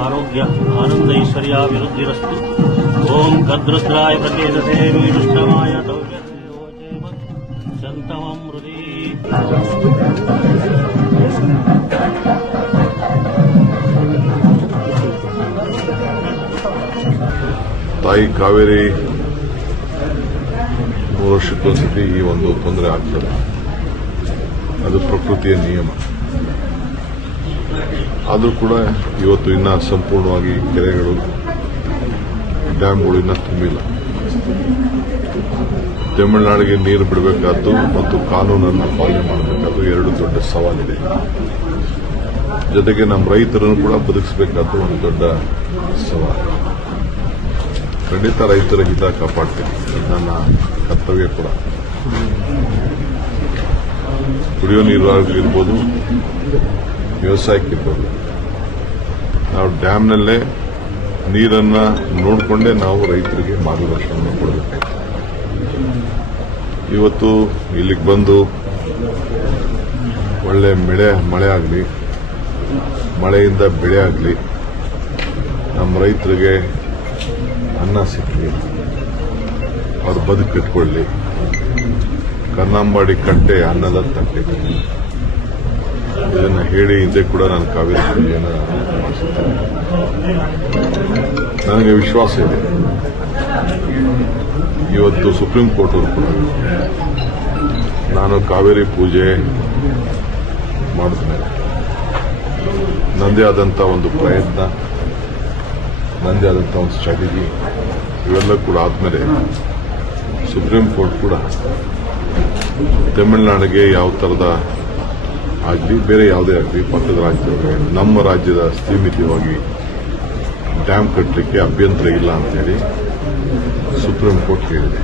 आरोग्य आनंद ऐश्वर्याभिवृद्धिरस्तु। ओम कद्रुद्राय प्रकेतसे वीरुश्रमाय शन्तममृदी। ತಾಯಿ ಕಾವೇರಿ 3 ವರ್ಷಕ್ಕೊಂದ್ಸತಿ ಈ ಒಂದು ತೊಂದರೆ ಆಗ್ತದೆ. ಅದು ಪ್ರಕೃತಿಯ ನಿಯಮ. ಆದರೂ ಕೂಡ ಇವತ್ತು ಇನ್ನೂ ಸಂಪೂರ್ಣವಾಗಿ ಕೆರೆಗಳು ಡ್ಯಾಮ್ಗಳು ಇನ್ನೂ ತುಂಬಿಲ್ಲ. ತಮಿಳುನಾಡಿಗೆ ನೀರು ಬಿಡಬೇಕಾದ್ದು ಮತ್ತು ಕಾನೂನನ್ನು ಪಾಲನೆ ಮಾಡಬೇಕಾದ್ದು ಎರಡು ದೊಡ್ಡ ಸವಾಲಿದೆ. ಜೊತೆಗೆ ನಮ್ಮ ರೈತರನ್ನು ಕೂಡ ಬದುಕಿಸಬೇಕಾದ್ದು ಒಂದು ದೊಡ್ಡ ಸವಾಲು. ಖಂಡಿತ ರೈತರ ಹಿತ ಕಾಪಾಡ್ತೇನೆ, ನನ್ನ ಕರ್ತವ್ಯ ಕೂಡ. ಕುಡಿಯೋ ನೀರಾಗಿರ್ಬೋದು, ವ್ಯವಸಾಯಕ್ಕಿರ್ಬೋದು, ನಾವು ಡ್ಯಾಮ್ನಲ್ಲೇ ನೀರನ್ನು ನೋಡಿಕೊಂಡೇ ನಾವು ರೈತರಿಗೆ ಮಾರ್ಗದರ್ಶನ ಕೊಡಬೇಕಾಗಿದೆ. ಇವತ್ತು ಇಲ್ಲಿಗೆ ಬಂದು ಒಳ್ಳೆ ಮಳೆ ಆಗಲಿ, ಮಳೆಯಿಂದ ಬೆಳೆ ಆಗಲಿ, ನಮ್ಮ ರೈತರಿಗೆ ಅನ್ನ ಸಿಕ್ಕಲಿ, ಅವ್ರ ಬದುಕು ಕಟ್ಕೊಳ್ಳಿ. ಕನ್ನಂಬಾಡಿ ಕಟ್ಟೆ ಅನ್ನದ ತಟ್ಟೆ ಇದನ್ನು ಹೇಳಿ ಹಿಂದೆ ಕೂಡ ನಾನು ಕಾವೇರಿ ಪೂಜೆಯನ್ನು ಮಾಡಿಸುತ್ತೇನೆ. ನನಗೆ ವಿಶ್ವಾಸ ಇದೆ, ಇವತ್ತು ಸುಪ್ರೀಂ ಕೋರ್ಟ್ ಅವರು ಕೂಡ ನಾನು ಕಾವೇರಿ ಪೂಜೆ ಮಾಡಿದ್ಮೇಲೆ ನನ್ನದೇ ಆದಂಥ ಒಂದು ಪ್ರಯತ್ನ, ನನ್ನದೇ ಆದಂಥ ಒಂದು ಸ್ಟ್ರಾಟಜಿ ಇವೆಲ್ಲ ಕೂಡ ಆದಮೇಲೆ ಸುಪ್ರೀಂ ಕೋರ್ಟ್ ಕೂಡ ತಮಿಳುನಾಡಿಗೆ ಯಾವ ಥರದ ಆಗಲಿ, ಬೇರೆ ಯಾವುದೇ ಆಗಲಿ, ಪಕ್ಕದ ರಾಜ್ಯದವರಿಗೆ ನಮ್ಮ ರಾಜ್ಯದ ಸೀಮಿತವಾಗಿ ಡ್ಯಾಮ್ ಕಟ್ಟಲಿಕ್ಕೆ ಅಭ್ಯಂತರ ಇಲ್ಲ ಅಂತೇಳಿ ಸುಪ್ರೀಂ ಕೋರ್ಟ್ ಹೇಳಿದೆ.